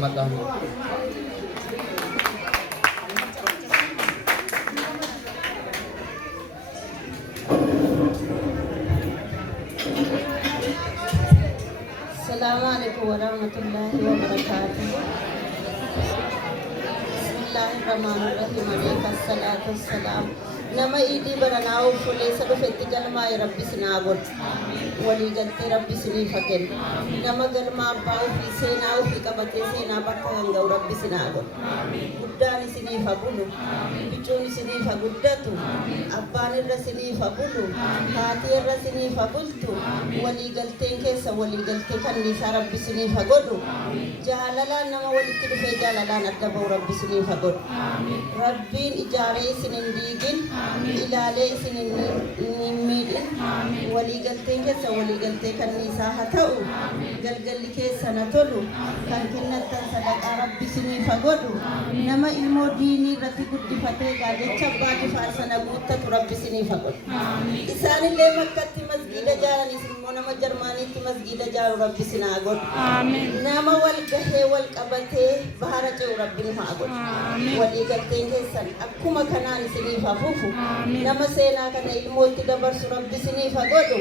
matamu. Assalamualaikum warahmatullahi wabarakatuh. Bismillahirrahmanirrahim. Alaihissalatu wassalam. Nama idi baranau fule sadu fetti galma ya rabbi sinabot. Wali ganti rabbi sini faken. Nama galma bau fi sena fi kabate sena bakka gangau rabbi sinabot. Gudda ni sini fabulu. Bicu ni sini faguddatu. Abbani ra sini fabulu. Hati ra sini fabultu. Wali ganti kesa wali ganti kan ni sarabbi sini fagodu. Jalala nama wali tidu fe jalala nadda bau rabbi sini fagod. Rabbin ijare sinin digin. Ilaalee isinin miidhin walii galteen keessa walii galtee kanniisaa haa ta'u galgalli keessa na tolu kan kennattan sadaqaa rabbi isiniif haa godhu nama ilmoo diinii irratti guddifatee gaadhecha abbaa faarsana guuttatu rabbi isiniif haa godhu isaanillee makkatti masgiida jaaranis immoo nama jarmaaniitti masgiida jaaru rabbi isin haa godhu nama wal gahee wal qabatee bahara ce'u rabbi haa godhu walii galteen keessan akkuma kanaan isiniif haa fufu nama seenaa kana ilmootti dabarsu rabbi isiniif haa godhu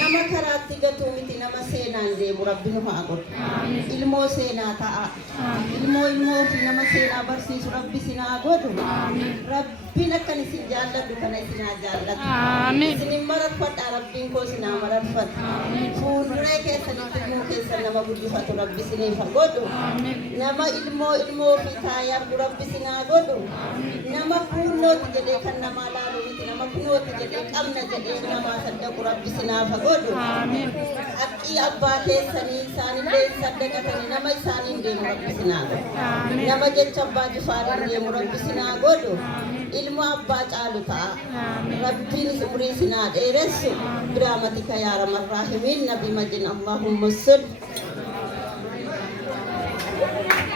nama karaatti gatu miti nama seenaan deemu rabbi nu haa godhu ilmoo seenaa ta'a ilmoo fi nama seenaa barsiisu rabbi isin haa godhu rabbiin akkan isin jaalladhu kana isin haa jaallatu isin mararfadha rabbiin koo isin haa mararfadhu fuulduree keessanitti immoo keessan nama guddifatu rabbi isiniif haa godhu nama ilmoo fi taayaa rabbi isin haa godhu nama fuullooti jedhee kan nama laalu miti nama kunooti jedhee qabna jedhee nama saddaqu rabbi sinaaf haa godhu haqqii abbaa keessanii isaanillee saddaqatanii nama isaaniin deemu rabbi sinaa godhu nama jecha abbaa jifaariin deemu rabbi sinaa godhu ilmu abbaa caalu ta'a rabbiin umurii sinaa dheeressu birahmatika yaa arhamar raahimiin nabi majin allahumma salli